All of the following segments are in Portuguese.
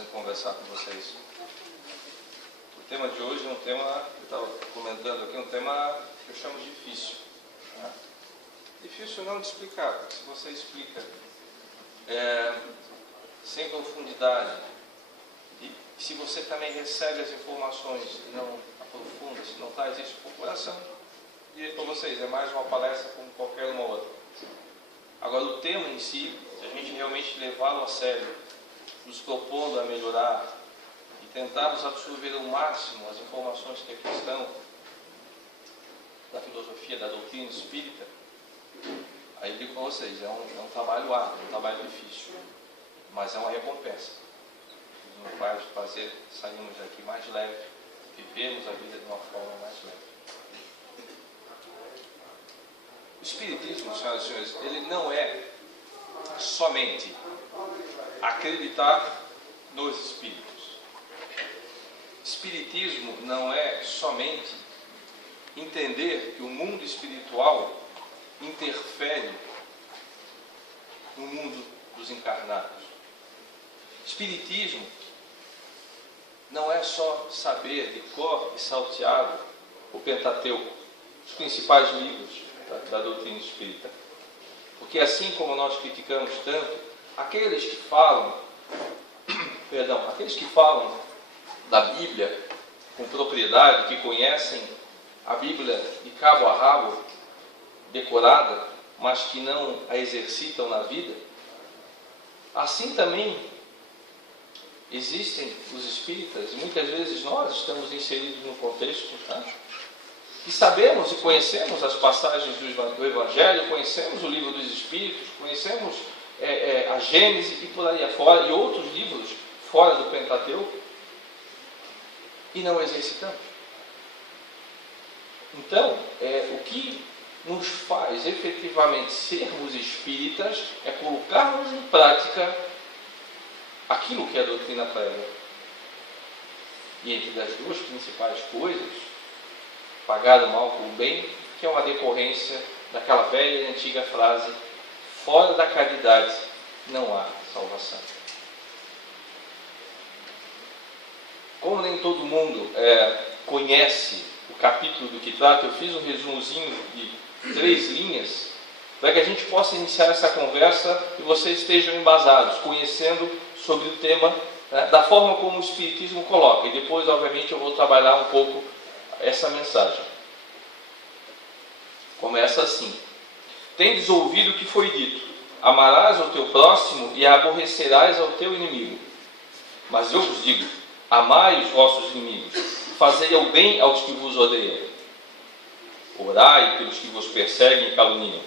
podendo conversar com vocês. O tema de hoje é um tema, eu estava comentando aqui, um tema que eu chamo de difícil. Né? Difícil não de explicar, porque se você explica sem profundidade, e se você também recebe as informações e não aprofunda, se não traz isso para o coração, diria para vocês, é mais uma palestra como qualquer uma outra. Agora, o tema em si, se a gente realmente levá-lo a sério, nos propondo a melhorar e tentarmos absorver ao máximo as informações que aqui estão da filosofia, da doutrina espírita, aí eu digo para vocês, é um trabalho árduo, um trabalho difícil, mas é uma recompensa. Nos vai fazer sairmos daqui mais leve, vivermos a vida de uma forma mais leve. O Espiritismo, senhoras e senhores, ele não é somente acreditar nos Espíritos. Espiritismo não é somente entender que o mundo espiritual interfere no mundo dos encarnados. Espiritismo não é só saber de cor e salteado o Pentateuco, os principais livros da doutrina espírita. Porque assim como nós criticamos tanto aqueles que falam da Bíblia com propriedade, que conhecem a Bíblia de cabo a rabo, decorada, mas que não a exercitam na vida, assim também existem os espíritas, e muitas vezes nós estamos inseridos no contexto, tá? E sabemos e conhecemos as passagens do Evangelho, conhecemos o livro dos Espíritos, conhecemos a Gênese e por aí afora, e outros livros fora do Pentateuco, e não exercitamos. Então, o que nos faz efetivamente sermos espíritas é colocarmos em prática aquilo que a doutrina prega. E entre as duas principais coisas, pagar o mal com o bem, que é uma decorrência daquela velha e antiga frase: fora da caridade não há salvação. Como nem todo mundo conhece o capítulo do que trata, eu fiz um resumozinho de 3 linhas, para que a gente possa iniciar essa conversa e vocês estejam embasados, conhecendo sobre o tema, né, da forma como o Espiritismo coloca. E depois, obviamente, eu vou trabalhar um pouco essa mensagem. Começa assim: tendes ouvido o que foi dito, amarás ao teu próximo e aborrecerás ao teu inimigo. Mas eu vos digo, amai os vossos inimigos, fazei o bem aos que vos odeiam, orai pelos que vos perseguem e caluniam,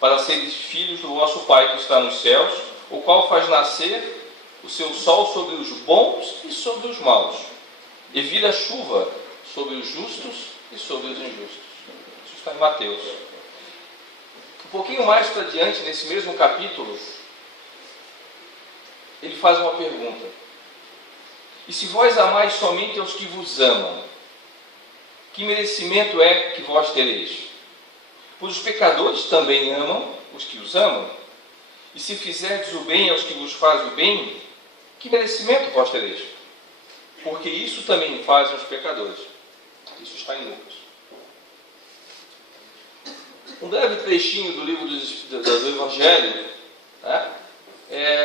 para seres filhos do vosso Pai que está nos céus, o qual faz nascer o seu sol sobre os bons e sobre os maus, e vira chuva sobre os justos e sobre os injustos. Isso está em Mateus. Um pouquinho mais para adiante, nesse mesmo capítulo, ele faz uma pergunta: e se vós amais somente aos que vos amam, que merecimento é que vós tereis? Pois os pecadores também amam os que os amam. E se fizerdes o bem aos que vos fazem o bem, que merecimento vós tereis? Porque isso também fazem os pecadores. Isso está em Lucas. Um breve trechinho do livro do Evangelho, né?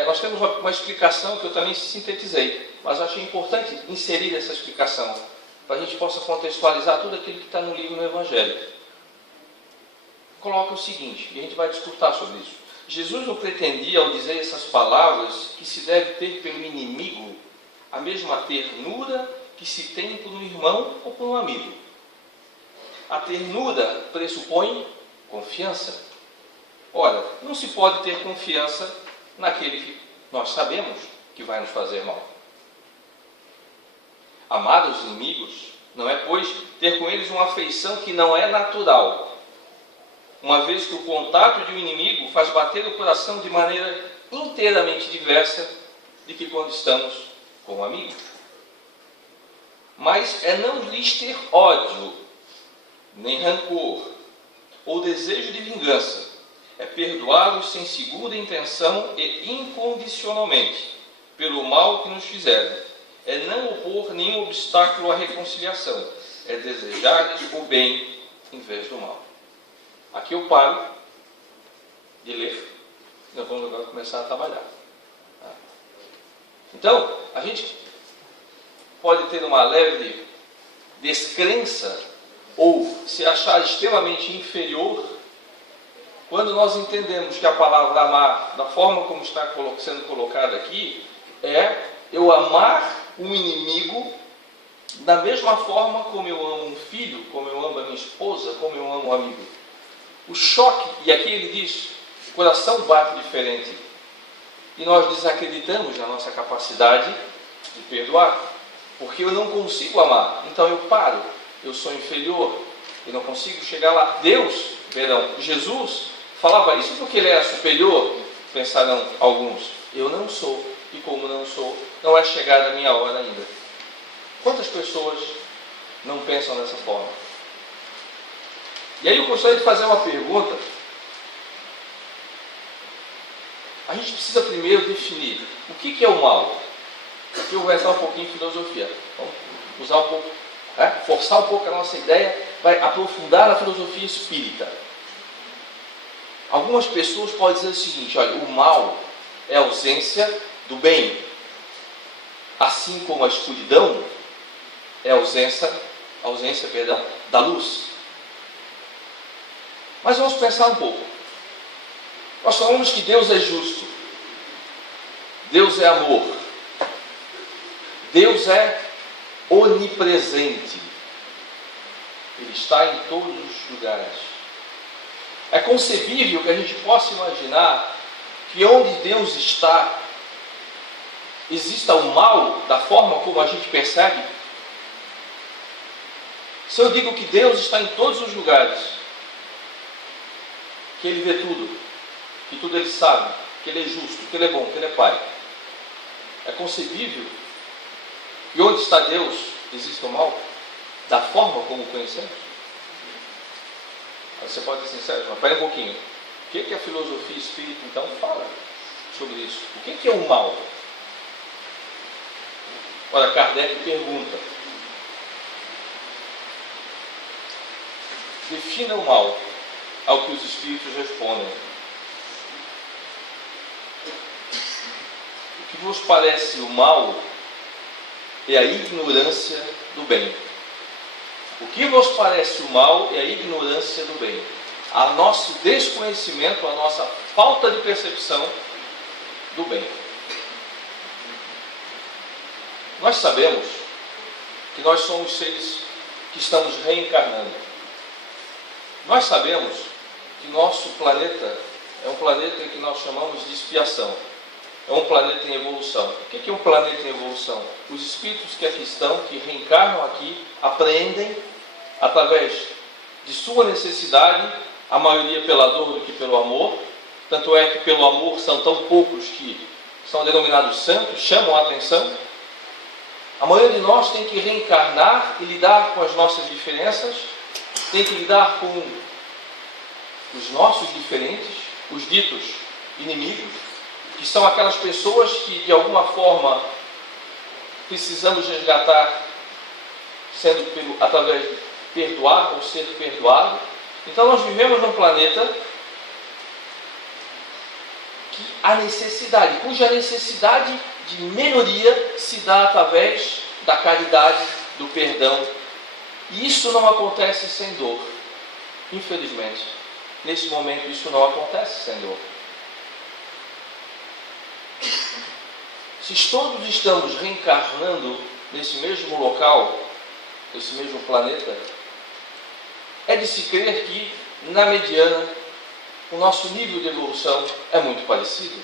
Nós temos uma explicação que eu também sintetizei, mas eu achei importante inserir essa explicação, para a gente possa contextualizar tudo aquilo que está no livro do Evangelho. Coloca o seguinte, e a gente vai discutir sobre isso. Jesus não pretendia, ao dizer essas palavras, que se deve ter pelo inimigo a mesma ternura que se tem por um irmão ou por um amigo. A ternura pressupõe confiança. Ora, não se pode ter confiança naquele que nós sabemos que vai nos fazer mal. Amar os inimigos não é, pois, ter com eles uma afeição que não é natural, uma vez que o contato de um inimigo faz bater o coração de maneira inteiramente diversa de que quando estamos com um amigo. Mas é não lhes ter ódio, nem rancor, ou desejo de vingança. É perdoá-los sem segunda intenção e incondicionalmente, pelo mal que nos fizeram. É não opor nenhum obstáculo à reconciliação. É desejar o bem em vez do mal. Aqui eu paro de ler. Nós vamos agora começar a trabalhar. Então, a gente pode ter uma leve descrença ou se achar extremamente inferior quando nós entendemos que a palavra amar, da forma como está sendo colocada aqui, é eu amar um inimigo da mesma forma como eu amo um filho, como eu amo a minha esposa, como eu amo um amigo. O choque, e aqui ele diz, o coração bate diferente. E nós desacreditamos na nossa capacidade de perdoar, porque eu não consigo amar, então eu paro, eu sou inferior, eu não consigo chegar lá. Jesus falava isso porque ele era superior, pensarão alguns. Eu não sou, e como não sou, não é chegada a minha hora ainda. Quantas pessoas não pensam dessa forma? E aí eu gostaria de fazer uma pergunta. A gente precisa primeiro definir o que é o mal. Aqui eu vou entrar um pouquinho em filosofia. Vamos usar um pouco, forçar um pouco a nossa ideia, vai aprofundar a filosofia espírita. Algumas pessoas podem dizer o seguinte: olha, o mal é a ausência do bem, assim como a escuridão é a ausência da luz. Mas vamos pensar um pouco. Nós falamos que Deus é justo, Deus é amor, Deus é onipresente, Ele está em todos os lugares. É concebível que a gente possa imaginar que onde Deus está, exista o mal da forma como a gente percebe? Se eu digo que Deus está em todos os lugares, que Ele vê tudo, que tudo Ele sabe, que Ele é justo, que Ele é bom, que Ele é Pai, é concebível que onde está Deus exista o mal, da forma como o conhecemos? Aí você pode ser sincero, mas espera um pouquinho. O que a filosofia espírita então fala sobre isso? O que é o mal? Ora, Kardec pergunta: defina o mal. Ao que os espíritos respondem: o que vos parece o mal é a ignorância do bem. O que vos parece o mal é a ignorância do bem. A nosso desconhecimento, a nossa falta de percepção do bem. Nós sabemos que nós somos seres que estamos reencarnando. Nós sabemos que nosso planeta é um planeta que nós chamamos de expiação. É um planeta em evolução. O que é um planeta em evolução? Os espíritos que aqui estão, que reencarnam aqui, aprendem através de sua necessidade, a maioria pela dor do que pelo amor. Tanto é que pelo amor são tão poucos que são denominados santos, chamam a atenção. A maioria de nós tem que reencarnar e lidar com as nossas diferenças, tem que lidar com os nossos diferentes, os ditos inimigos, que são aquelas pessoas que de alguma forma precisamos resgatar, sendo através de perdoar ou ser perdoado. Então nós vivemos num planeta que a necessidade, cuja necessidade de melhoria se dá através da caridade, do perdão. E isso não acontece sem dor. Infelizmente, nesse momento isso não acontece sem dor. Se todos estamos reencarnando nesse mesmo local, nesse mesmo planeta, é de se crer que, na mediana, o nosso nível de evolução é muito parecido.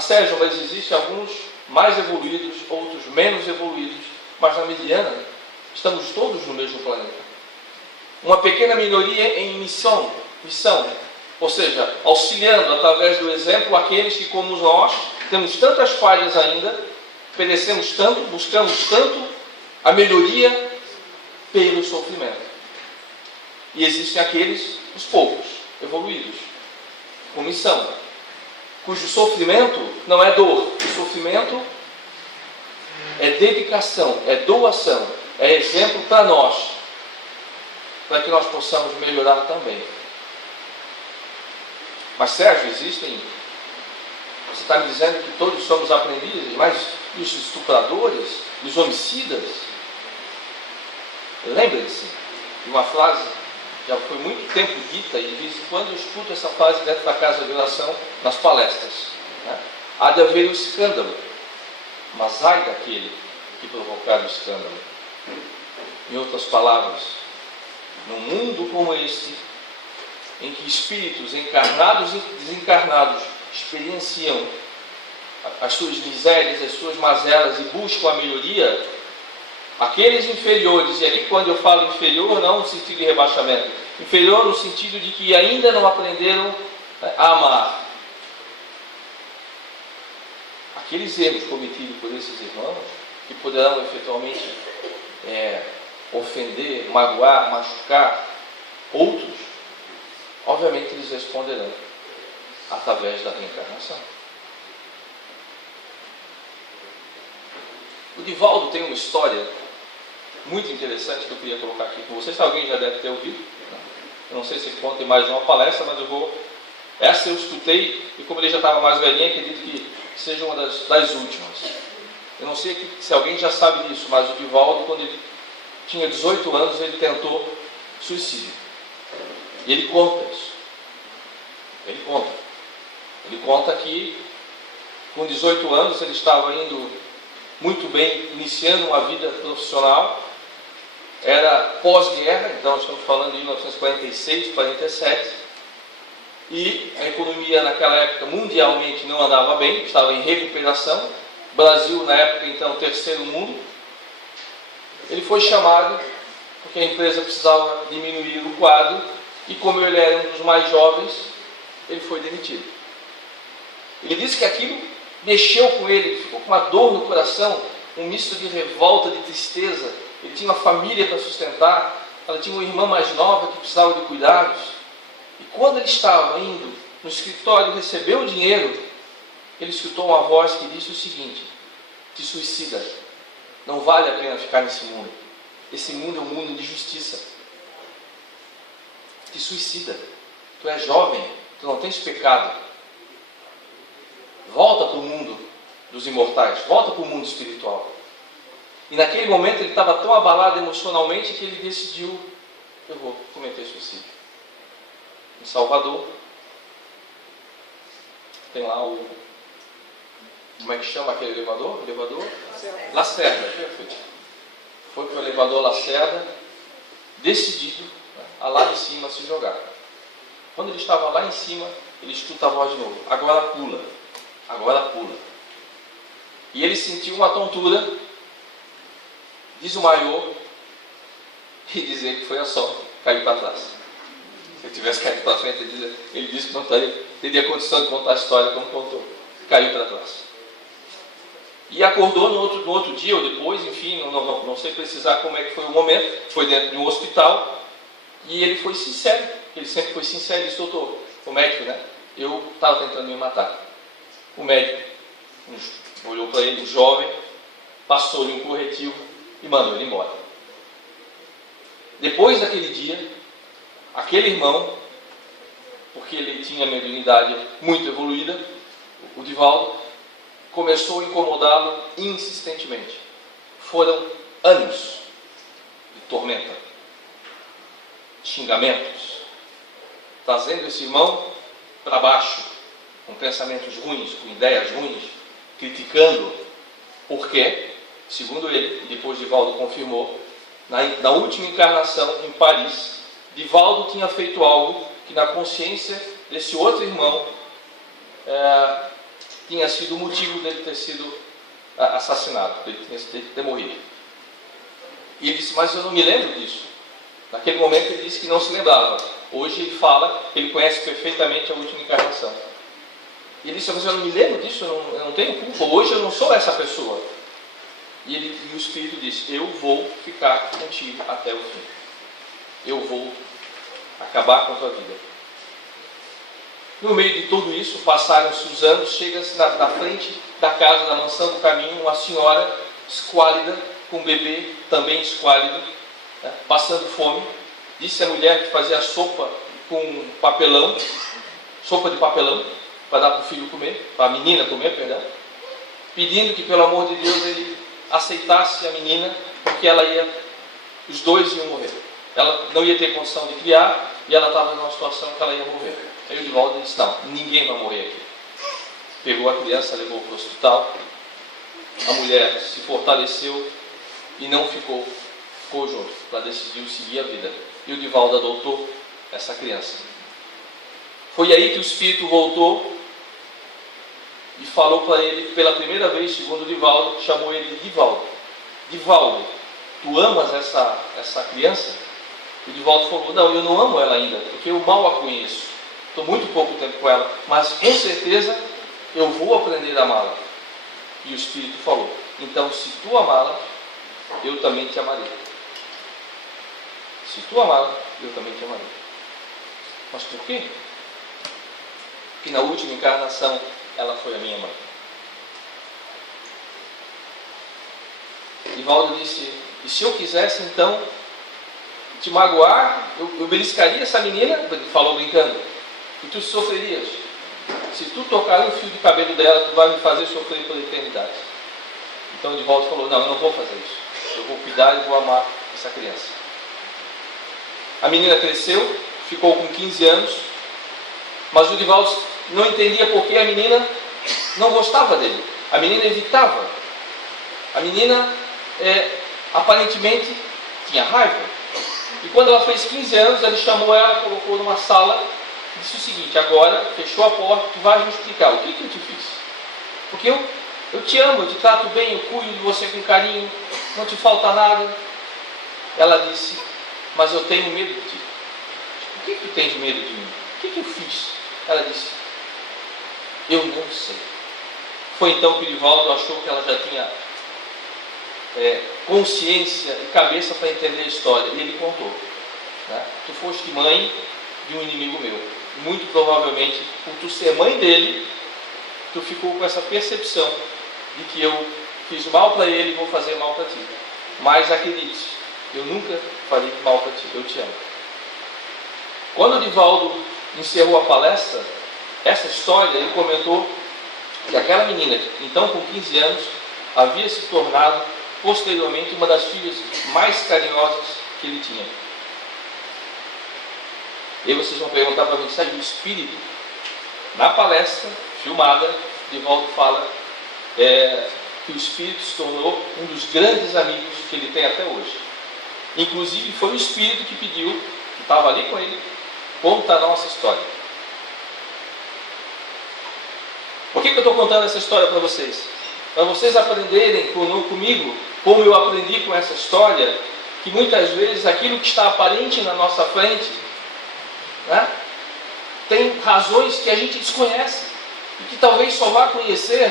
Sérgio, mas existem alguns mais evoluídos, outros menos evoluídos, mas na mediana estamos todos no mesmo planeta. Uma pequena minoria em missão, ou seja, auxiliando através do exemplo aqueles que, como nós, temos tantas falhas ainda, perecemos tanto, buscamos tanto a melhoria pelo sofrimento. E existem aqueles, os poucos, evoluídos, com missão, cujo sofrimento não é dor, o sofrimento é dedicação, é doação, é exemplo para nós, para que nós possamos melhorar também. Mas Sérgio, existem, você está me dizendo que todos somos aprendizes, mas os estupradores, os homicidas? Lembre-se de uma frase que já foi muito tempo dita, e de vez em quando eu escuto essa frase dentro da casa de oração, nas palestras, né? Há de haver o escândalo, mas ai daquele que provocar o escândalo. Em outras palavras, num mundo como este, em que espíritos encarnados e desencarnados experienciam as suas misérias, as suas mazelas e buscam a melhoria, aqueles inferiores, e aqui quando eu falo inferior, não no sentido de rebaixamento, inferior no sentido de que ainda não aprenderam a amar. Aqueles erros cometidos por esses irmãos, que poderão efetualmente ofender, magoar, machucar outros, obviamente eles responderão através da reencarnação. O Divaldo tem uma história muito interessante que eu queria colocar aqui com vocês. Alguém já deve ter ouvido. Eu não sei se conta em mais uma palestra, mas eu vou... Essa eu escutei, e como ele já estava mais velhinho, acredito que seja uma das últimas. Eu não sei se alguém já sabe disso, mas o Divaldo, quando ele tinha 18 anos, ele tentou suicídio. E ele conta isso. Ele conta que com 18 anos ele estava indo muito bem, iniciando uma vida profissional. Era pós-guerra, então estamos falando de 1946, 47, e a economia naquela época mundialmente não andava bem, estava em recuperação. Brasil na época então terceiro mundo. Ele foi chamado porque a empresa precisava diminuir o quadro, e como ele era um dos mais jovens, ele foi demitido. Ele disse que aquilo mexeu com ele, ficou com uma dor no coração, um misto de revolta, de tristeza. Ele tinha uma família para sustentar, ela tinha uma irmã mais nova que precisava de cuidados. E quando ele estava indo no escritório receber o dinheiro, ele escutou uma voz que disse o seguinte: te suicida, não vale a pena ficar nesse mundo. Esse mundo é um mundo de justiça. Te suicida, tu és jovem, tu não tens pecado. Volta para o mundo dos imortais, volta para o mundo espiritual. E naquele momento ele estava tão abalado emocionalmente que ele decidiu: eu vou cometer suicídio. Em Salvador tem lá o... como é que chama aquele elevador? Lacerda. Perfeito. Foi para o elevador Lacerda, decidido a lá de cima se jogar. Quando ele estava lá em cima, ele escuta a voz de novo: agora pula, agora pula. E ele sentiu uma tontura, desmaiou, e dizer que foi a sorte, caiu para trás. Se ele tivesse caído para frente, ele disse que não teria condição de contar a história como contou. Caiu para trás. E acordou no outro dia ou depois, enfim, não sei precisar como é que foi o momento. Foi dentro de um hospital e ele foi sincero. Ele sempre foi sincero e disse: doutor, o médico, né? Eu estava tentando me matar. O médico olhou para ele, jovem, passou-lhe um corretivo e mandou ele embora. Depois daquele dia, aquele irmão, porque ele tinha a mediunidade muito evoluída, o Divaldo, começou a incomodá-lo insistentemente. Foram anos de tormenta, xingamentos, trazendo esse irmão para baixo, com pensamentos ruins, com ideias ruins, criticando. Porque, segundo ele, e depois Divaldo confirmou, na última encarnação em Paris, Divaldo tinha feito algo que na consciência desse outro irmão tinha sido o motivo dele ter sido assassinado, dele ter morrido. E ele disse: mas eu não me lembro disso. Naquele momento ele disse que não se lembrava. Hoje ele fala que ele conhece perfeitamente a última encarnação. E ele disse: mas eu não me lembro disso, eu não tenho culpa, hoje eu não sou essa pessoa. E o Espírito disse: eu vou ficar contigo até o fim. Eu vou acabar com a tua vida. No meio de tudo isso, passaram-se os anos, chega-se na frente da casa, da mansão do caminho, uma senhora esquálida, com um bebê também esquálido, né, passando fome. Disse a mulher que fazia sopa com papelão, sopa de papelão, para dar para o filho comer, para a menina comer, perdão, pedindo que, pelo amor de Deus, ele aceitasse a menina, porque os dois iam morrer. Ela não ia ter condição de criar, e ela estava numa situação que ela ia morrer. Aí o Divaldo disse: não, ninguém vai morrer aqui. Pegou a criança, levou para o hospital. A mulher se fortaleceu e não ficou junto. Ela decidiu seguir a vida. E o Divaldo adotou essa criança. Foi aí que o Espírito voltou e falou para ele, pela primeira vez, segundo o Divaldo, chamou ele de Divaldo. Divaldo, tu amas essa criança? O Divaldo falou: não, eu não amo ela ainda, porque eu mal a conheço. Estou muito pouco tempo com ela, mas com certeza eu vou aprender a amá-la. E o Espírito falou: então, se tu amá-la, eu também te amarei. Se tu amá-la, eu também te amarei. Mas por quê? Porque na última encarnação ela foi a minha mãe. Divaldo disse: e se eu quisesse então te magoar, eu beliscaria essa menina, ele falou brincando, e tu sofrerias. Se tu tocar no fio de cabelo dela, tu vai me fazer sofrer pela eternidade. Então Divaldo falou: não, eu não vou fazer isso. Eu vou cuidar e vou amar essa criança. A menina cresceu, ficou com 15 anos, mas o Divaldo não entendia por que a menina não gostava dele. A menina evitava. A menina aparentemente tinha raiva. E quando ela fez 15 anos, ele chamou ela, colocou numa sala e disse o seguinte: agora, fechou a porta, tu vais me explicar o que eu te fiz. Porque eu te amo, eu te trato bem, eu cuido de você com carinho, não te falta nada. Ela disse: mas eu tenho medo de ti. Por que tu tens medo de mim? O que eu fiz? Ela disse: eu não sei. Foi então que o Divaldo achou que ela já tinha consciência e cabeça para entender a história. E ele contou: né? Tu foste mãe de um inimigo meu. Muito provavelmente, por tu ser mãe dele, tu ficou com essa percepção de que eu fiz mal para ele e vou fazer mal para ti. Mas acredite, eu nunca farei mal para ti, eu te amo. Quando o Divaldo encerrou a palestra, essa história, ele comentou que aquela menina, então com 15 anos, havia se tornado posteriormente uma das filhas mais carinhosas que ele tinha. E aí vocês vão perguntar para mim: sabe, o Espírito? Na palestra filmada, Divaldo fala que o Espírito se tornou um dos grandes amigos que ele tem até hoje. Inclusive foi o Espírito que pediu, que estava ali com ele, conta a nossa história. Por que eu estou contando essa história para vocês? Para vocês aprenderem comigo, como eu aprendi com essa história, que muitas vezes aquilo que está aparente na nossa frente, né, tem razões que a gente desconhece e que talvez só vá conhecer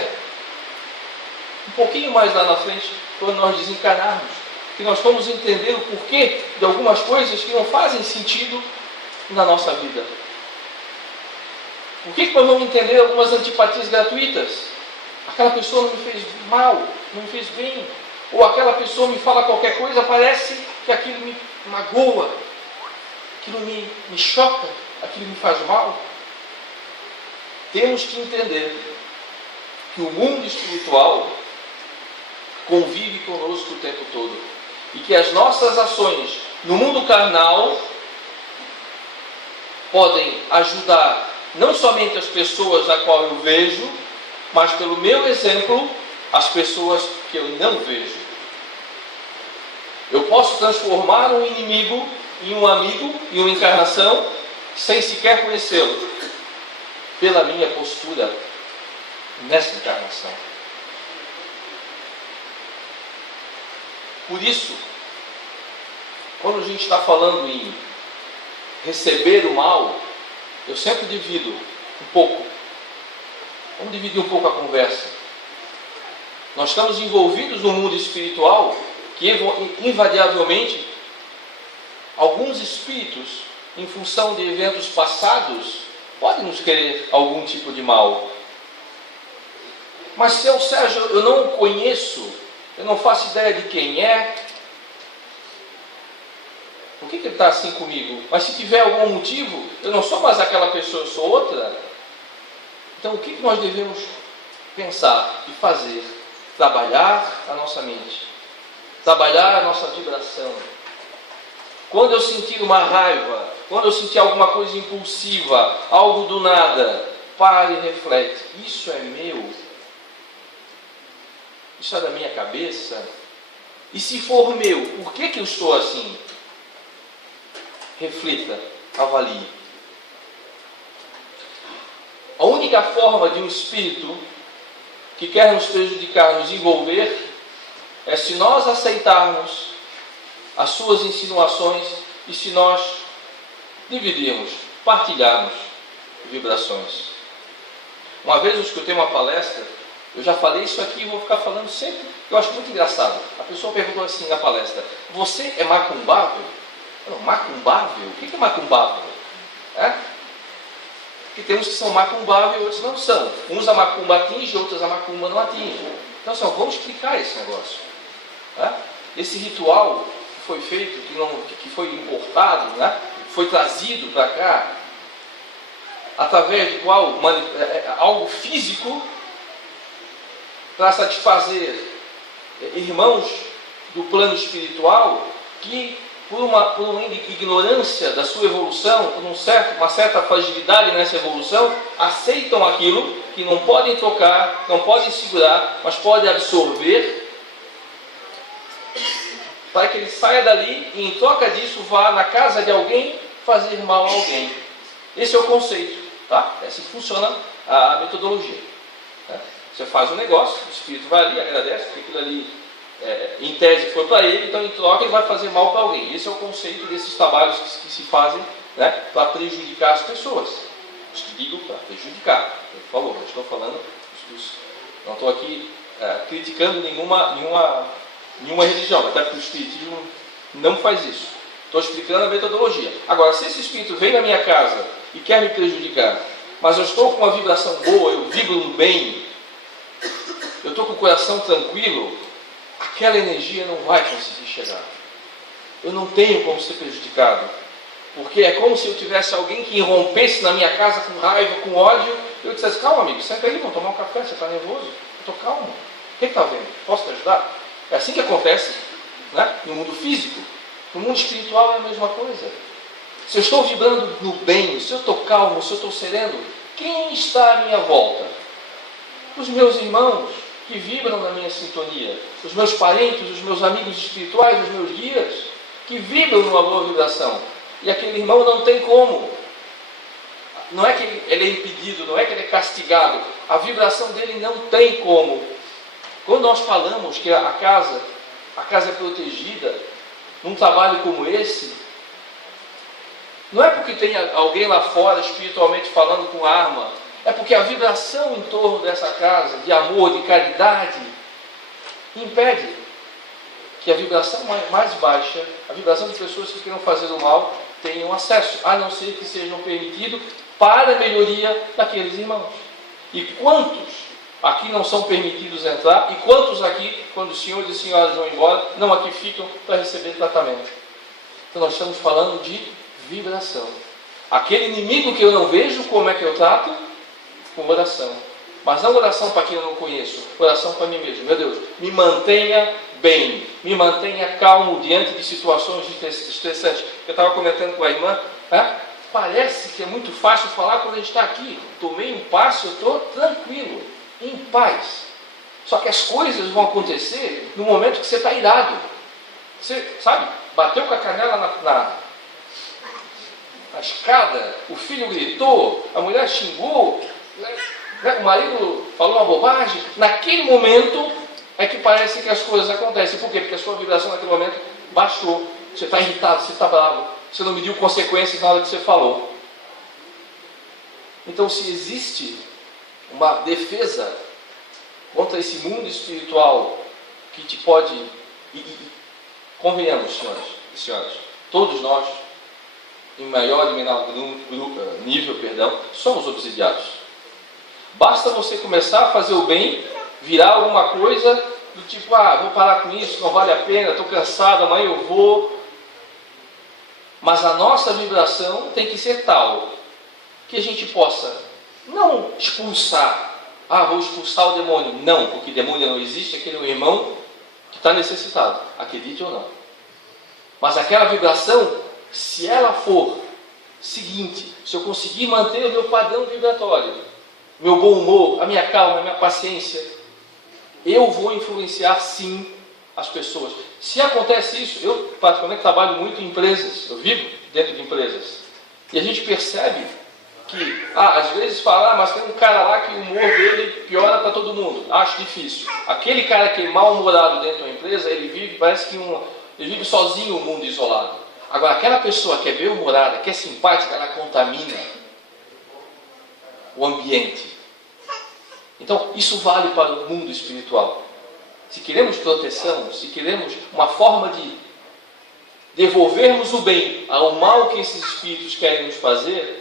um pouquinho mais lá na frente, quando nós desencarnarmos, que nós vamos entender o porquê de algumas coisas que não fazem sentido na nossa vida. Por que nós vamos entender algumas antipatias gratuitas? Aquela pessoa não me fez mal, não me fez bem, ou aquela pessoa me fala qualquer coisa, parece que aquilo me magoa, aquilo me choca, aquilo me faz mal. Temos que entender que o mundo espiritual convive conosco o tempo todo e que as nossas ações no mundo carnal podem ajudar não somente as pessoas a qual eu vejo, mas pelo meu exemplo, as pessoas que eu não vejo. Eu posso transformar um inimigo em um amigo, em uma encarnação, sem sequer conhecê-lo, pela minha postura nessa encarnação. Por isso, quando a gente está falando em receber o mal, eu sempre divido um pouco. Vamos dividir um pouco a conversa. Nós estamos envolvidos no mundo espiritual que, invariavelmente, alguns espíritos, em função de eventos passados, pode nos querer algum tipo de mal. Mas se eu, Sérgio, eu não o conheço, eu não faço ideia de quem é, por que ele está assim comigo? Mas se tiver algum motivo, eu não sou mais aquela pessoa, eu sou outra. Então o que nós devemos pensar e fazer? Trabalhar a nossa mente, trabalhar a nossa vibração. Quando eu sentir uma raiva, quando eu sentir alguma coisa impulsiva, algo do nada, pare e reflete. Isso é meu? Isso é da minha cabeça? E se for meu, por que eu estou assim? Reflita, avalie. A única forma de um espírito que quer nos prejudicar, nos envolver, é se nós aceitarmos as suas insinuações e se nós dividirmos, partilharmos vibrações. Uma vez eu escutei uma palestra, eu já falei isso aqui e vou ficar falando sempre, eu acho muito engraçado. A pessoa perguntou assim na palestra: você é macumbável? Não, macumbável? O que é macumbável? Porque tem uns que são macumbáveis e outros não são. Uns a macumba atinge, outros a macumba não atinge. Então assim, vamos explicar esse negócio. Esse ritual que foi feito, que foi importado, foi trazido para cá, através de qual algo físico, para satisfazer irmãos do plano espiritual que, por uma ignorância da sua evolução, por uma certa fragilidade nessa evolução, aceitam aquilo que não podem tocar, não podem segurar, mas podem absorver, para que ele saia dali e, em troca disso, vá na casa de alguém fazer mal a alguém. Esse é o conceito, tá? Assim funciona a metodologia. Você faz um negócio, o espírito vai ali, agradece, porque aquilo ali, em tese, foi para ele, então em troca ele vai fazer mal para alguém. Esse é o conceito desses trabalhos que se fazem, para prejudicar as pessoas. Digo para prejudicar, por favor, não estou falando, não estou aqui criticando nenhuma religião, até porque o espiritismo não faz isso. Estou explicando a metodologia. Agora, se esse espírito vem na minha casa e quer me prejudicar, mas eu estou com uma vibração boa, eu vibro no bem, eu estou com o coração tranquilo, aquela energia não vai conseguir chegar. Eu não tenho como ser prejudicado, porque é como se eu tivesse alguém que irrompesse na minha casa com raiva, com ódio, e eu dissesse: calma, amigo, senta aí, vamos tomar um café, você está nervoso? Eu estou calmo. O que está vendo? Posso te ajudar? É assim que acontece, no mundo físico. No mundo espiritual é a mesma coisa. Se eu estou vibrando no bem, se eu estou calmo, se eu estou sereno, quem está à minha volta? Os meus irmãos que vibram na minha sintonia, os meus parentes, os meus amigos espirituais, os meus guias, que vibram numa boa vibração. E aquele irmão não tem como. Não é que ele é impedido, não é que ele é castigado. A vibração dele não tem como. Quando nós falamos que a casa é protegida, num trabalho como esse, não é porque tem alguém lá fora espiritualmente falando com arma, é porque a vibração em torno dessa casa, de amor, de caridade, impede que a vibração mais baixa, a vibração de pessoas que queiram fazer o mal, tenham acesso, a não ser que sejam permitidos para a melhoria daqueles irmãos. E quantos aqui não são permitidos entrar, e quantos aqui, quando os senhores e senhoras vão embora, não aqui ficam para receber tratamento? Então nós estamos falando de vibração. Aquele inimigo que eu não vejo, como é que eu trato? Com oração. Mas não oração para quem eu não conheço, oração para mim mesmo. Meu Deus, me mantenha bem, me mantenha calmo diante de situações estressantes. Eu estava comentando com a irmã, parece que é muito fácil falar quando a gente está aqui. Tomei um passo, eu estou tranquilo, em paz. Só que as coisas vão acontecer no momento que você está irado. Você, sabe, bateu com a canela na escada, o filho gritou, a mulher xingou, o marido falou uma bobagem. Naquele momento é que parece que as coisas acontecem. Por quê? Porque a sua vibração naquele momento baixou. Você está irritado, você está bravo, você não mediu consequências na hora que você falou. Então, se existe uma defesa contra esse mundo espiritual que te pode, convenhamos, senhores e senhoras, todos nós em maior e menor nível, somos obsidiados. Basta você começar a fazer o bem, virar alguma coisa do tipo, vou parar com isso, não vale a pena, estou cansado, amanhã eu vou. Mas a nossa vibração tem que ser tal que a gente possa não expulsar, vou expulsar o demônio. Não, porque demônio não existe, aquele é um irmão que está necessitado, acredite ou não. Mas aquela vibração, se ela for seguinte, se eu conseguir manter o meu padrão vibratório, meu bom humor, a minha calma, a minha paciência, eu vou influenciar sim as pessoas. Se acontece isso, eu particularmente trabalho muito em empresas, eu vivo dentro de empresas, e a gente percebe que, às vezes fala, mas tem um cara lá que o humor dele piora para todo mundo. Acho difícil. Aquele cara que é mal-humorado dentro da empresa, ele vive, parece que ele vive sozinho o mundo isolado. Agora, aquela pessoa que é bem-humorada, que é simpática, ela contamina o ambiente. Então, isso vale para o mundo espiritual. Se queremos proteção, se queremos uma forma de devolvermos o bem ao mal que esses espíritos querem nos fazer,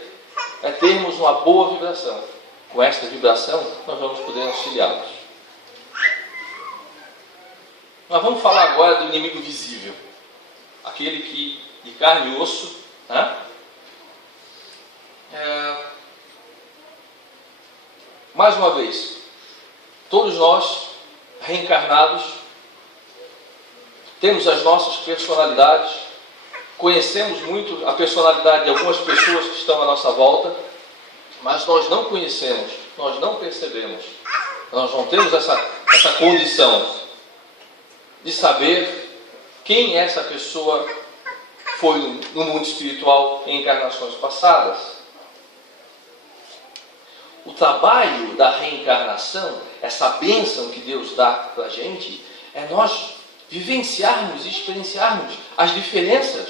é termos uma boa vibração. Com esta vibração, nós vamos poder auxiliá-los. Nós vamos falar agora do inimigo visível. Aquele que, de carne e osso, mais uma vez, todos nós, reencarnados, temos as nossas personalidades, conhecemos muito a personalidade de algumas pessoas que estão à nossa volta, mas nós não conhecemos, nós não percebemos, nós não temos essa condição de saber quem essa pessoa foi no mundo espiritual em encarnações passadas. O trabalho da reencarnação, essa bênção que Deus dá para a gente, é nós vivenciarmos e experienciarmos as diferenças.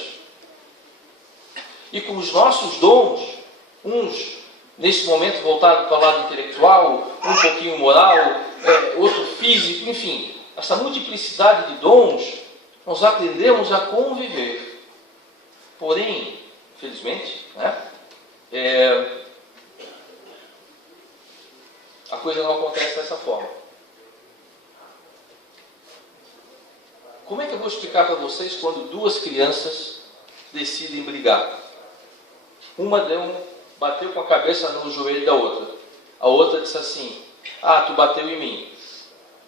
E com os nossos dons, uns nesse momento voltado para o lado intelectual, um pouquinho moral, outro físico, enfim, essa multiplicidade de dons, nós aprendemos a conviver. Porém, infelizmente, a coisa não acontece dessa forma. Como é que eu vou explicar para vocês quando duas crianças decidem brigar? Uma bateu com a cabeça no joelho da outra. A outra disse assim, tu bateu em mim.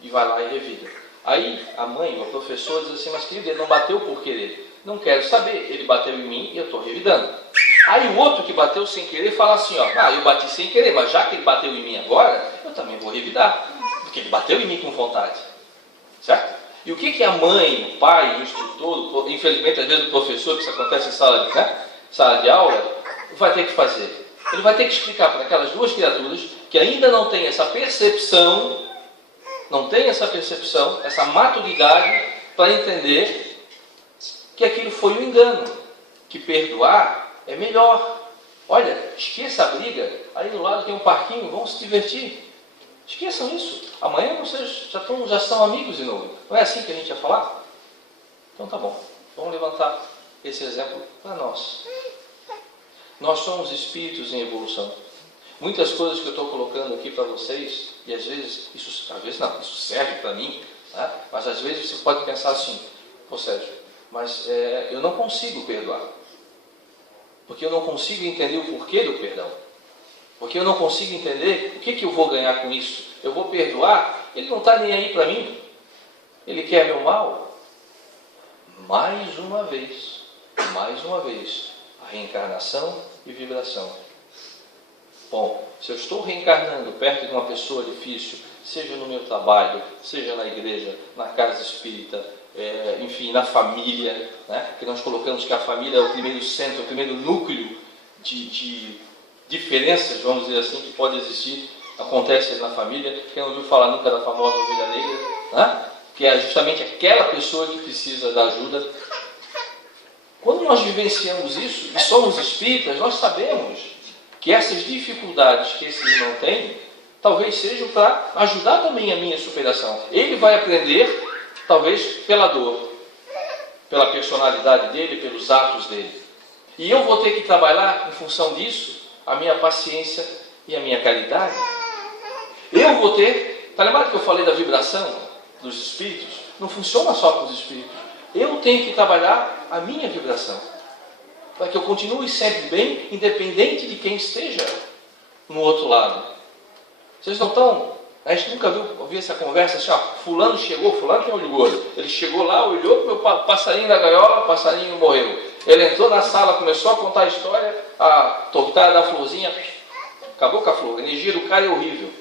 E vai lá e revida. Aí a mãe, o professor, diz assim, mas querido, ele não bateu por querer. Não quero saber, ele bateu em mim e eu estou revidando. Aí o outro que bateu sem querer fala assim, eu bati sem querer, mas já que ele bateu em mim agora, eu também vou revidar. Porque ele bateu em mim com vontade. Certo? E o que a mãe, o pai, o instrutor, infelizmente às vezes o professor, que isso acontece em sala de aula, vai ter que fazer? Ele vai ter que explicar para aquelas duas criaturas que ainda não têm essa percepção, essa maturidade para entender que aquilo foi um engano, que perdoar é melhor. Olha, esqueça a briga, aí do lado tem um parquinho, vão se divertir. Esqueçam isso. Amanhã vocês já são amigos de novo. Não é assim que a gente ia falar? Então tá bom, vamos levantar esse exemplo para nós. Nós somos espíritos em evolução. Muitas coisas que eu estou colocando aqui para vocês, e às vezes, isso serve para mim, mas às vezes você pode pensar assim, Sérgio, mas eu não consigo perdoar. Porque eu não consigo entender o porquê do perdão. Porque eu não consigo entender o que eu vou ganhar com isso. Eu vou perdoar, ele não está nem aí para mim. Ele quer meu mal. Mais uma vez, a reencarnação e vibração. Bom, se eu estou reencarnando perto de uma pessoa difícil, seja no meu trabalho, seja na igreja, na casa espírita, enfim, na família, que nós colocamos que a família é o primeiro centro, o primeiro núcleo de diferenças, vamos dizer assim, que pode existir, acontece na família. Quem não ouviu falar nunca da famosa ovelha negra, que é justamente aquela pessoa que precisa da ajuda. Quando nós vivenciamos isso, e somos espíritas, nós sabemos que essas dificuldades que esse irmão tem, talvez sejam para ajudar também a minha superação. Ele vai aprender, talvez pela dor, pela personalidade dele, pelos atos dele. E eu vou ter que trabalhar em função disso a minha paciência e a minha caridade. Eu vou ter... Está lembrado que eu falei da vibração dos espíritos? Não funciona só com os espíritos. Eu tenho que trabalhar a minha vibração, para que eu continue sempre bem, independente de quem esteja no outro lado. Vocês não estão... A gente nunca viu essa conversa assim, ó, fulano chegou, fulano tem olho gordo. Ele chegou lá, olhou para o passarinho da gaiola, o passarinho morreu. Ele entrou na sala, começou a contar a história, a tortada da florzinha, acabou com a flor. A energia do cara é horrível.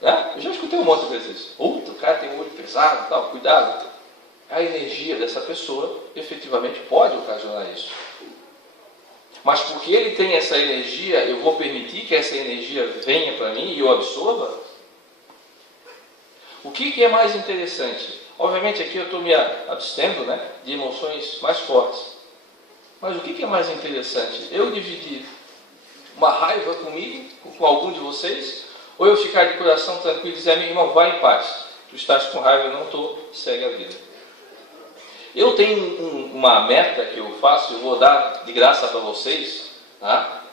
Né? Eu já escutei um monte de vezes isso. Outro cara tem um olho pesado, tal, cuidado. A energia dessa pessoa efetivamente pode ocasionar isso. Mas porque ele tem essa energia, eu vou permitir que essa energia venha para mim e eu absorva? O que é mais interessante? Obviamente aqui eu estou me abstendo, né, de emoções mais fortes. Mas o que é mais interessante? Eu dividir uma raiva comigo, com algum de vocês, ou eu ficar de coração tranquilo e dizer, meu irmão, vai em paz. Tu estás com raiva, eu não estou, segue a vida. Eu tenho uma meta que eu faço, eu vou dar de graça para vocês. Tá?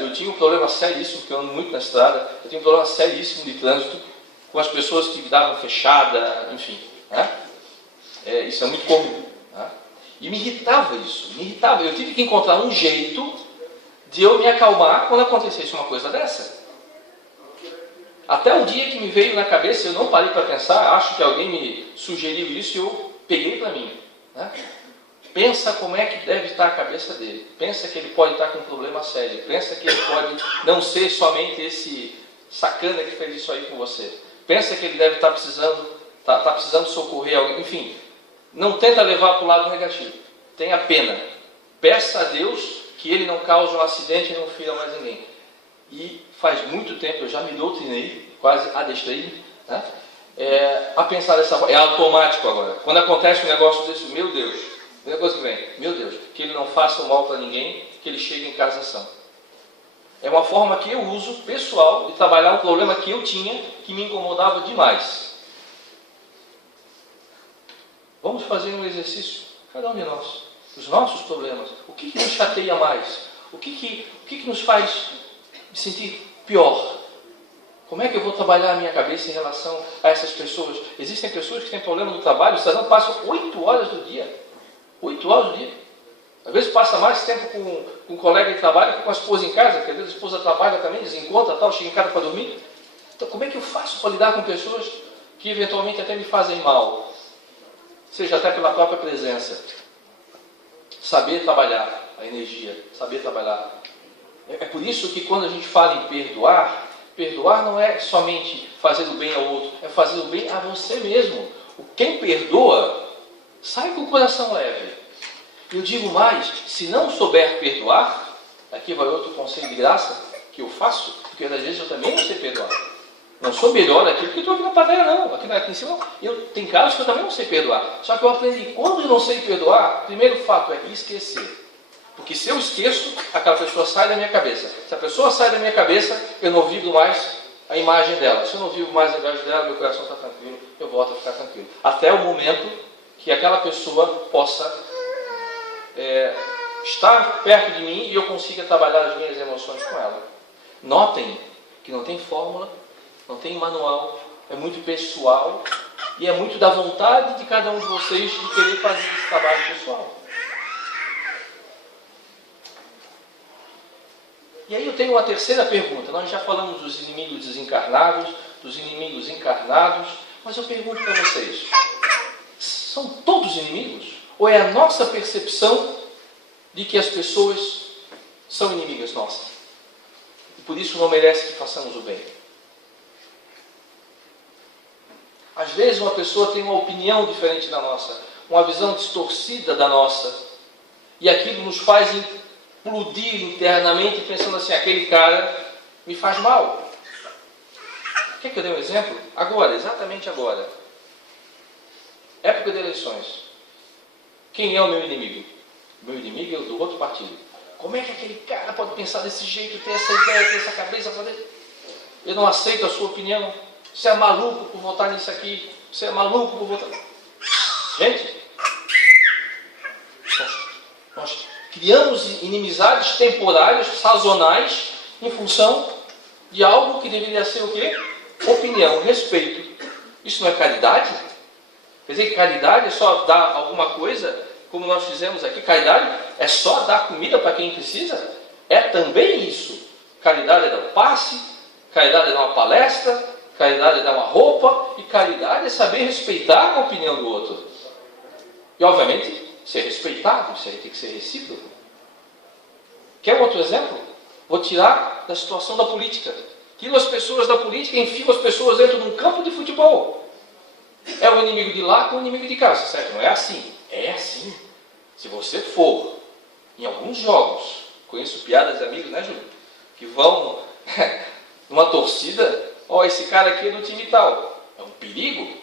Eu tinha um problema seríssimo, porque eu ando muito na estrada, eu tinha um problema seríssimo de trânsito, com as pessoas que davam fechada, enfim. Tá? Isso é muito comum. Tá? E me irritava isso, me irritava. Eu tive que encontrar um jeito de eu me acalmar quando acontecesse uma coisa dessa. Até o dia que me veio na cabeça, eu não parei para pensar, acho que alguém me sugeriu isso e eu peguei para mim. Né? Pensa como é que deve estar a cabeça dele. Pensa que ele pode estar com um problema sério. Pensa que ele pode não ser somente esse sacana que fez isso aí com você. Pensa que ele deve estar precisando, tá precisando socorrer alguém. Enfim, não tenta levar para o lado negativo. Tenha pena. Peça a Deus que ele não cause um acidente e não fira mais ninguém. E faz muito tempo, eu já me doutrinei, quase adestrei, né? A pensar dessa forma. É automático agora. Quando acontece um negócio desse, meu Deus, a primeira coisa que vem, meu Deus, que ele não faça mal para ninguém, que ele chegue em casa são. É uma forma que eu uso, pessoal, de trabalhar um problema que eu tinha, que me incomodava demais. Vamos fazer um exercício, cada um de nós, os nossos problemas. O que nos chateia mais? O que nos faz me sentir pior? Como é que eu vou trabalhar a minha cabeça em relação a essas pessoas? Existem pessoas que têm problema no trabalho, o cidadão passa 8 horas do dia. 8 horas do dia. Às vezes passa mais tempo com um colega de trabalho que com a esposa em casa, porque às vezes a esposa trabalha também, desencontra, tal, chega em casa para dormir. Então como é que eu faço para lidar com pessoas que eventualmente até me fazem mal? Seja até pela própria presença. Saber trabalhar a energia, saber trabalhar. É por isso que quando a gente fala em perdoar, perdoar não é somente fazer o bem ao outro, é fazer o bem a você mesmo. Quem perdoa, sai com o coração leve. Eu digo mais, se não souber perdoar, aqui vai outro conselho de graça que eu faço, porque às vezes eu também não sei perdoar. Não sou melhor aqui porque estou aqui na plateia não, aqui em cima não. Tem casos que eu também não sei perdoar. Só que eu aprendi, quando eu não sei perdoar, o primeiro fato é esquecer. Porque se eu esqueço, aquela pessoa sai da minha cabeça. Se a pessoa sai da minha cabeça, eu não vivo mais a imagem dela. Se eu não vivo mais a imagem dela, meu coração está tranquilo, eu volto a ficar tranquilo. Até o momento que aquela pessoa possa estar perto de mim e eu consiga trabalhar as minhas emoções com ela. Notem que não tem fórmula, não tem manual, é muito pessoal e é muito da vontade de cada um de vocês de querer fazer esse trabalho pessoal. E aí eu tenho uma terceira pergunta. Nós já falamos dos inimigos desencarnados, dos inimigos encarnados, mas eu pergunto para vocês, são todos inimigos? Ou é a nossa percepção de que as pessoas são inimigas nossas? E por isso não merece que façamos o bem. Às vezes uma pessoa tem uma opinião diferente da nossa, uma visão distorcida da nossa, e aquilo nos faz implodir internamente pensando assim, aquele cara me faz mal. Quer que eu dê um exemplo? Agora, exatamente agora. Época de eleições. Quem é o meu inimigo? Meu inimigo é o do outro partido. Como é que aquele cara pode pensar desse jeito, ter essa ideia, ter essa cabeça? Eu não aceito a sua opinião. Você é maluco por votar nisso aqui. Você é maluco por votar... Gente, nossa, que Criamos inimizades temporárias, sazonais, em função de algo que deveria ser o quê? Opinião, respeito. Isso não é caridade? Quer dizer que caridade é só dar alguma coisa, como nós fizemos aqui. Caridade é só dar comida para quem precisa? É também isso. Caridade é dar um passe, caridade é dar uma palestra, caridade é dar uma roupa, e caridade é saber respeitar a opinião do outro. E, obviamente, ser respeitado, isso aí tem que ser recíproco. Quer outro exemplo? Vou tirar da situação da política. Tiro as pessoas da política e enfio as pessoas dentro de um campo de futebol. É o inimigo de lá com o inimigo de cá, certo? Não é assim. É assim. Se você for em alguns jogos, conheço piadas de amigos, né, Júlio? Que vão numa torcida, esse cara aqui é do time tal. É um perigo.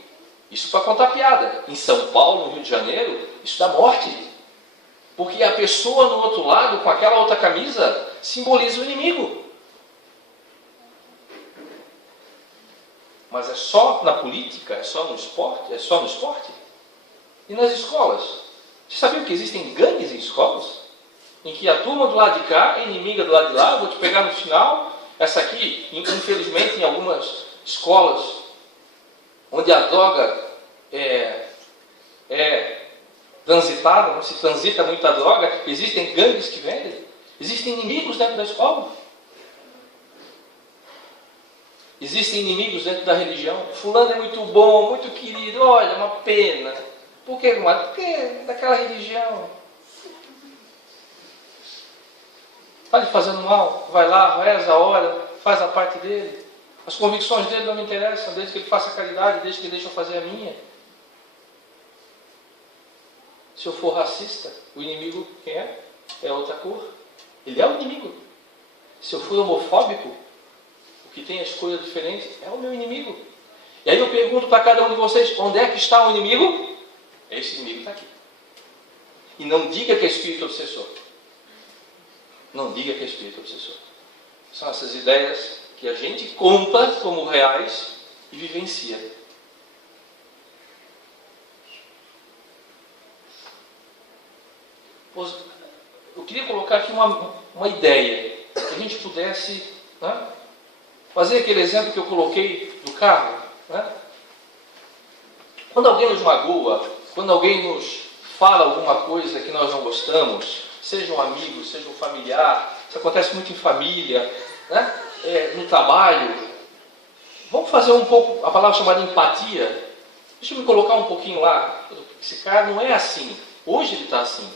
Isso para contar piada. Em São Paulo, no Rio de Janeiro, isso dá morte. Porque a pessoa no outro lado, com aquela outra camisa, simboliza o inimigo. Mas é só na política? É só no esporte? É só no esporte? E nas escolas? Você sabia que existem gangues em escolas? Em que a turma do lado de cá é inimiga do lado de lá, vou te pegar no final. Essa aqui, infelizmente, em algumas escolas, onde a droga é transitada, não se transita muita droga, existem gangues que vendem, existem inimigos dentro da escola. Existem inimigos dentro da religião. Fulano é muito bom, muito querido, olha, uma pena. Por que, Gumara? Porque é daquela religião. Está lhe fazendo mal? Vai lá, reza a hora, faz a parte dele. As convicções dele não me interessam, desde que ele faça caridade, desde que ele deixe eu fazer a minha. Se eu for racista, o inimigo quem é? É outra cor. Ele é o inimigo. Se eu for homofóbico, que tem a escolha diferente, é o meu inimigo. E aí eu pergunto para cada um de vocês, onde é que está o inimigo? Esse inimigo está aqui. E não diga que é espírito obsessor. Não diga que é espírito obsessor. São essas ideias que a gente compra como reais e vivencia. Eu queria colocar aqui uma ideia, que a gente pudesse, né, fazer aquele exemplo que eu coloquei do carro. Né? Quando alguém nos magoa, quando alguém nos fala alguma coisa que nós não gostamos, seja um amigo, seja um familiar, isso acontece muito em família, né? No trabalho, vamos fazer um pouco, a palavra chamada empatia. Deixa eu me colocar um pouquinho lá. Esse cara não é assim, hoje ele está assim.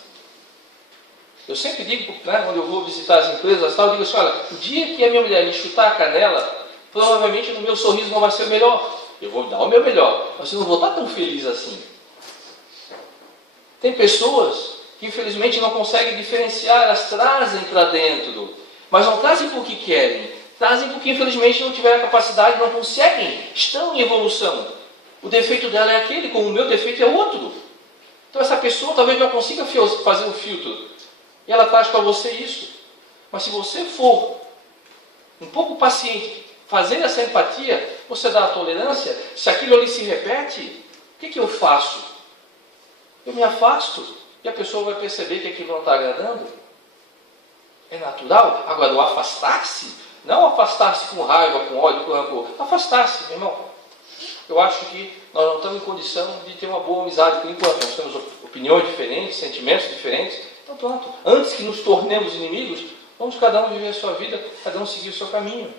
Eu sempre digo, né, quando eu vou visitar as empresas, eu digo assim, olha, o dia que a minha mulher me chutar a canela, provavelmente no meu sorriso não vai ser o melhor. Eu vou dar o meu melhor, mas eu não vou estar tão feliz assim. Tem pessoas que infelizmente não conseguem diferenciar, elas trazem para dentro, mas não trazem porque querem, trazem porque infelizmente não tiveram a capacidade, não conseguem, estão em evolução. O defeito dela é aquele, como o meu defeito é outro. Então essa pessoa talvez não consiga fazer um filtro. E ela traz para você isso. Mas se você for um pouco paciente, fazer essa empatia, você dá a tolerância, se aquilo ali se repete, o que eu faço? Eu me afasto e a pessoa vai perceber que aquilo não está agradando. É natural. Agora, o afastar-se, não afastar-se com raiva, com ódio, com rancor. Afastar-se, meu irmão. Eu acho que nós não estamos em condição de ter uma boa amizade por enquanto. Nós temos opiniões diferentes, sentimentos diferentes. Então pronto, antes que nos tornemos inimigos, vamos cada um viver a sua vida, cada um seguir o seu caminho.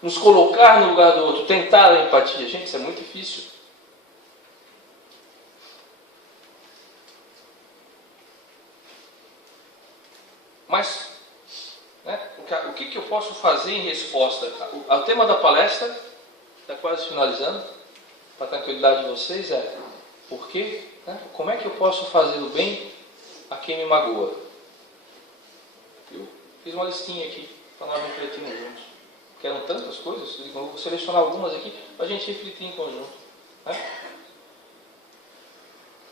Nos colocar no lugar do outro, tentar a empatia. Gente, isso é muito difícil. Mas, né, o que eu posso fazer em resposta? O tema da palestra, está quase finalizando, para a tranquilidade de vocês, é por quê? Né? Como é que eu posso fazer o bem a quem me magoa? Eu fiz uma listinha aqui para nós refletirmos juntos. Porque eram tantas coisas, eu vou selecionar algumas aqui para a gente refletir em conjunto. Né?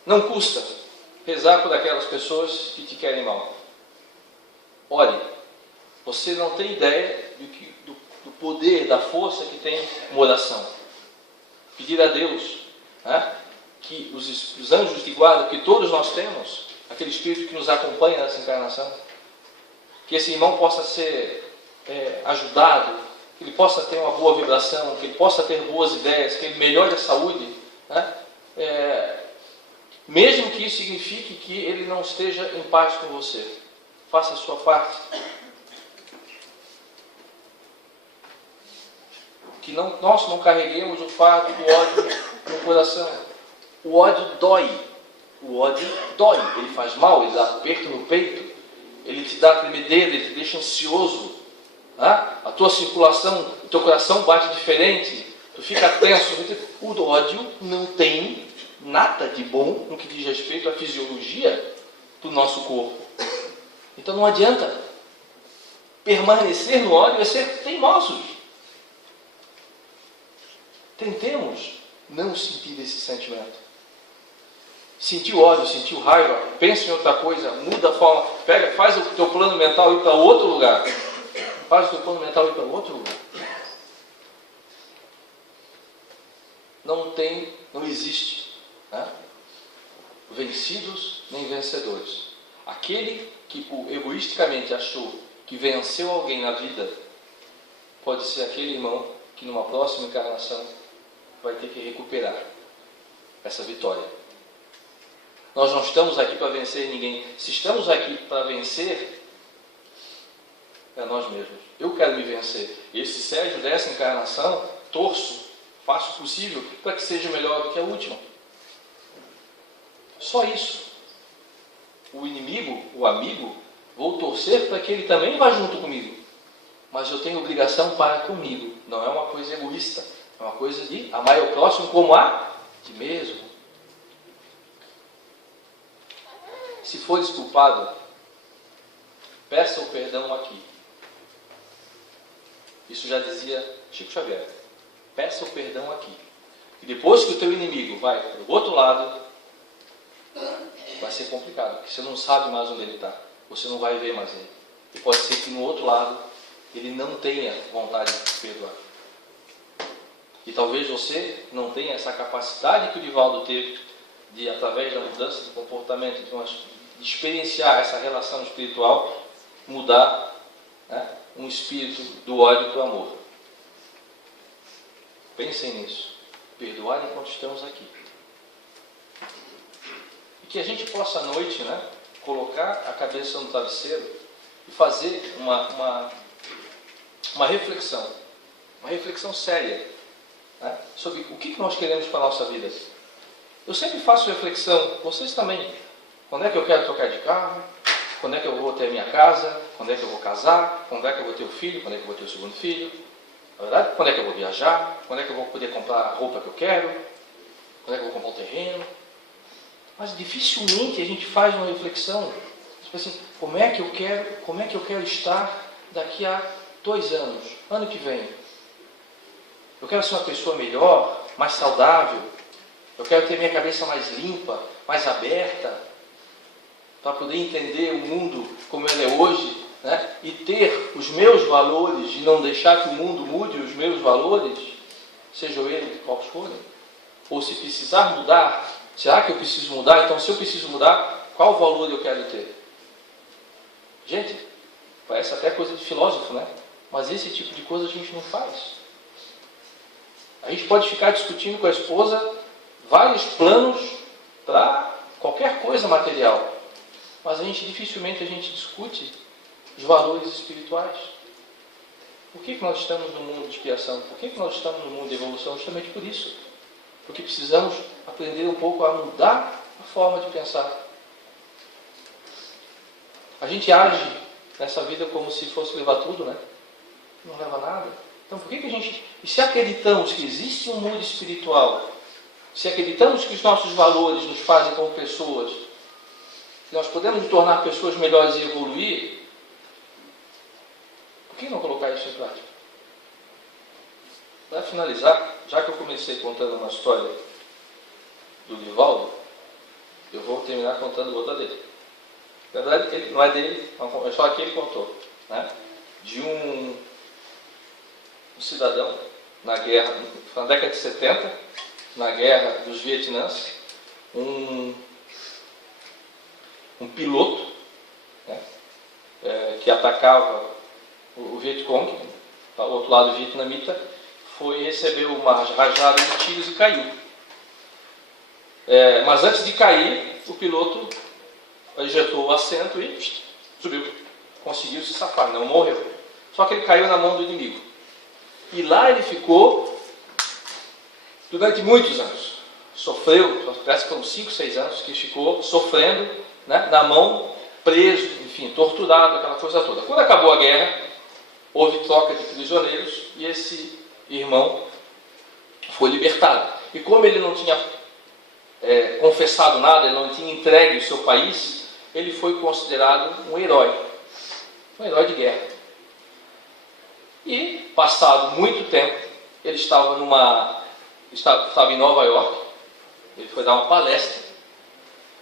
Não custa rezar por aquelas pessoas que te querem mal. Ore. Você não tem ideia do poder, da força que tem uma oração. Pedir a Deus, né, que os anjos de guarda que todos nós temos, aquele espírito que nos acompanha nessa encarnação. Que esse irmão possa ser ajudado, que ele possa ter uma boa vibração, que ele possa ter boas ideias, que ele melhore a saúde, né? Mesmo que isso signifique que ele não esteja em paz com você. Faça a sua parte. Que nós não carreguemos o fardo do ódio no coração. O ódio dói. O ódio dói. Ele faz mal, ele dá aperto no peito, ele te dá tremedeira, ele te deixa ansioso. A tua circulação, o teu coração bate diferente, tu fica tenso. O ódio não tem nada de bom no que diz respeito à fisiologia do nosso corpo. Então não adianta permanecer no ódio, é ser teimosos. Tentemos não sentir esse sentimento. Sentiu ódio, sentiu raiva, pensa em outra coisa, muda a forma, faz o teu plano mental ir para outro lugar. Faz o teu plano mental ir para outro lugar. Não existe, né? Vencidos nem vencedores. Aquele que egoisticamente achou que venceu alguém na vida, pode ser aquele irmão que numa próxima encarnação vai ter que recuperar essa vitória. Nós não estamos aqui para vencer ninguém. Se estamos aqui para vencer, é nós mesmos. Eu quero me vencer. Esse Sérgio dessa encarnação, torço, faço o possível para que seja melhor do que a última. Só isso. O inimigo, o amigo, vou torcer para que ele também vá junto comigo. Mas eu tenho obrigação para comigo. Não é uma coisa egoísta. É uma coisa de amar o próximo como a ti mesmo. Se fores culpado, peça o perdão aqui. Isso já dizia Chico Xavier. Peça o perdão aqui. E depois que o teu inimigo vai para o outro lado, vai ser complicado, porque você não sabe mais onde ele está. Você não vai ver mais ele. E pode ser que no outro lado ele não tenha vontade de perdoar. E talvez você não tenha essa capacidade que o Divaldo teve de, através da mudança de comportamento, de experienciar essa relação espiritual, mudar, né, um espírito do ódio para o amor. Pensem nisso. Perdoar enquanto estamos aqui. E que a gente possa à noite, né, colocar a cabeça no travesseiro e fazer uma reflexão. Uma reflexão séria, né, sobre o que nós queremos para a nossa vida. Eu sempre faço reflexão, vocês também. Quando é que eu quero trocar de carro? Quando é que eu vou ter a minha casa? Quando é que eu vou casar? Quando é que eu vou ter o filho? Quando é que eu vou ter o segundo filho? Na verdade, quando é que eu vou viajar? Quando é que eu vou poder comprar a roupa que eu quero? Quando é que eu vou comprar um terreno? Mas dificilmente a gente faz uma reflexão. Tipo assim, como é que eu quero estar daqui a 2 anos, ano que vem? Eu quero ser uma pessoa melhor, mais saudável. Eu quero ter minha cabeça mais limpa, mais aberta, para poder entender o mundo como ele é hoje, né? E ter os meus valores, e não deixar que o mundo mude os meus valores, sejam eles quais forem. Ou se precisar mudar, será que eu preciso mudar? Então, se eu preciso mudar, qual valor eu quero ter? Gente, parece até coisa de filósofo, né? Mas esse tipo de coisa a gente não faz. A gente pode ficar discutindo com a esposa vários planos para qualquer coisa material, mas dificilmente a gente discute os valores espirituais. Por que nós estamos no mundo de expiação? Por que nós estamos no mundo de evolução? Justamente por isso. Porque precisamos aprender um pouco a mudar a forma de pensar. A gente age nessa vida como se fosse levar tudo, né? Não leva nada. Então por que a gente... E se acreditamos que existe um mundo espiritual, se acreditamos que os nossos valores nos fazem como pessoas, que nós podemos nos tornar pessoas melhores e evoluir, por que não colocar isso em prática? Para finalizar, já que eu comecei contando uma história do Divaldo, eu vou terminar contando outra dele. Na verdade, ele não é dele, é só que ele contou, né? De um cidadão na guerra, na década de 70, na guerra dos Vietnãs, um um piloto, né, que atacava o Vietcong, do outro lado vietnamita, recebeu uma rajada de tiros e caiu. Mas antes de cair, o piloto ejetou o assento e subiu. Conseguiu se safar, não morreu. Só que ele caiu na mão do inimigo. E lá ele ficou durante muitos anos. Sofreu, parece que foram 5, 6 anos que ficou sofrendo, né, na mão, preso, enfim, torturado, aquela coisa toda. Quando acabou a guerra, houve troca de prisioneiros e esse irmão foi libertado. E como ele não tinha confessado nada, ele não tinha entregue o seu país, ele foi considerado um herói de guerra. E, passado muito tempo, ele estava em Nova York, ele foi dar uma palestra,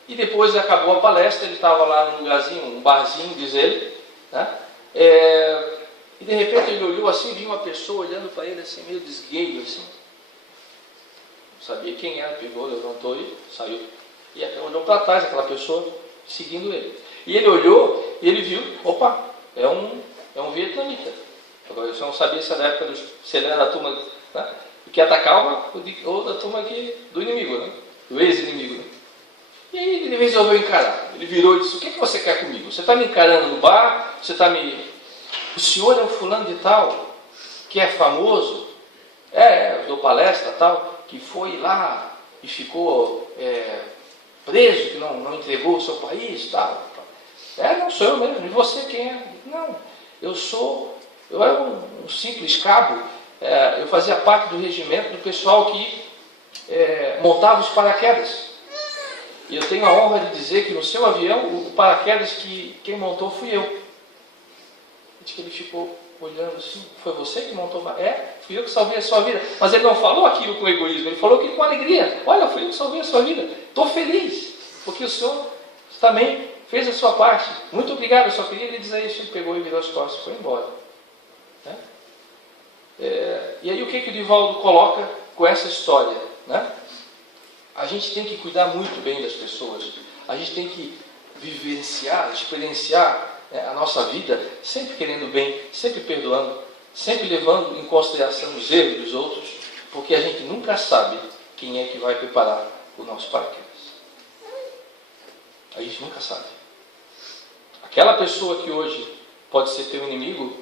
e depois acabou a palestra, ele estava lá num lugarzinho, um barzinho, diz ele, né? E de repente ele olhou assim, viu uma pessoa olhando para ele assim, meio desgueio, assim. Não sabia quem era, pegou, levantou e saiu. E até olhou para trás, aquela pessoa seguindo ele. E ele olhou e ele viu, opa, é um vietnamita. Agora eu não sabia se era da época se ele era da turma, né, que atacava ou da turma do inimigo, né, do ex-inimigo. Né? E aí ele resolveu encarar. Ele virou e disse, o que você quer comigo? Você está me encarando no bar? O senhor é um fulano de tal, que é famoso? Eu dou palestra tal, que foi lá e ficou preso, que não entregou o seu país, tal. Não sou eu mesmo. E você quem é? Não, eu era um simples cabo, eu fazia parte do regimento do pessoal que montava os paraquedas. E eu tenho a honra de dizer que no seu avião, o paraquedas quem montou fui eu. Diz que ele ficou olhando assim, foi você que montou? Fui eu que salvei a sua vida. Mas ele não falou aquilo com egoísmo, ele falou aquilo com alegria. Olha, fui eu que salvei a sua vida. Estou feliz, porque o senhor também fez a sua parte. Muito obrigado, eu só queria lhe dizer isso. Ele pegou e virou as costas e foi embora. Né? E aí o que o Divaldo coloca com essa história? Né? A gente tem que cuidar muito bem das pessoas. A gente tem que vivenciar, experienciar a nossa vida, sempre querendo bem, sempre perdoando, sempre levando em consideração os erros dos outros, porque a gente nunca sabe quem é que vai preparar o nosso paraquedas. A gente nunca sabe. Aquela pessoa que hoje pode ser teu inimigo,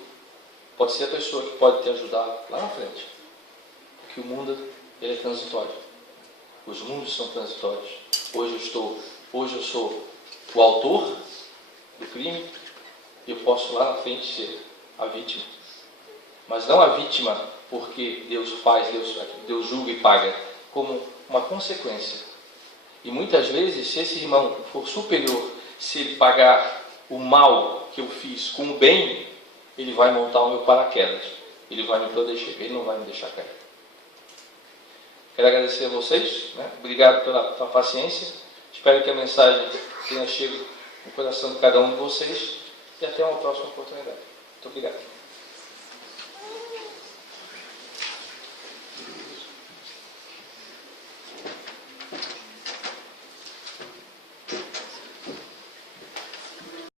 pode ser a pessoa que pode te ajudar lá na frente. Porque o mundo ele é transitório. Os mundos são transitórios. Hoje eu sou o autor do crime, e eu posso lá na frente ser a vítima. Mas não a vítima porque Deus Deus julga e paga, como uma consequência. E muitas vezes, se esse irmão for superior, se ele pagar o mal que eu fiz com o bem, ele vai montar o meu paraquedas. Ele vai me proteger, ele não vai me deixar cair. Quero agradecer a vocês, né? Obrigado pela paciência. Espero que a mensagem tenha chegado no coração de cada um de vocês. E até uma próxima oportunidade. Muito obrigado.